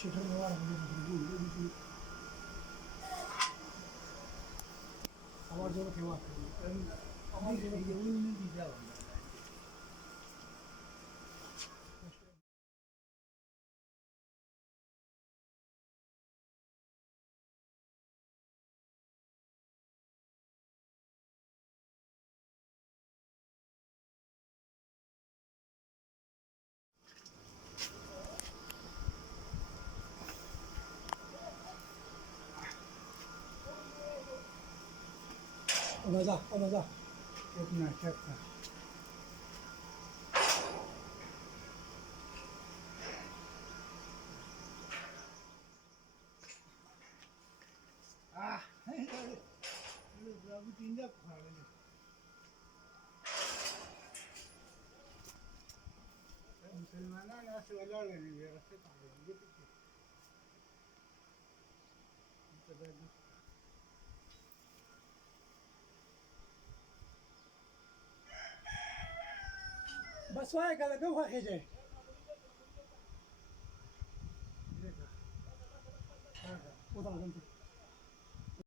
Shutter আমার জন্য কেউ আছে আমার জন্য কেউ দিতে হবে Ona za, ona za. Çekme, çekme. Ah, bu tindak khale. मुसलमाना ना से वाला लेने रास्ते काटे ये पीछे बस वाय का लगे हुआ है जे देखा हां उधर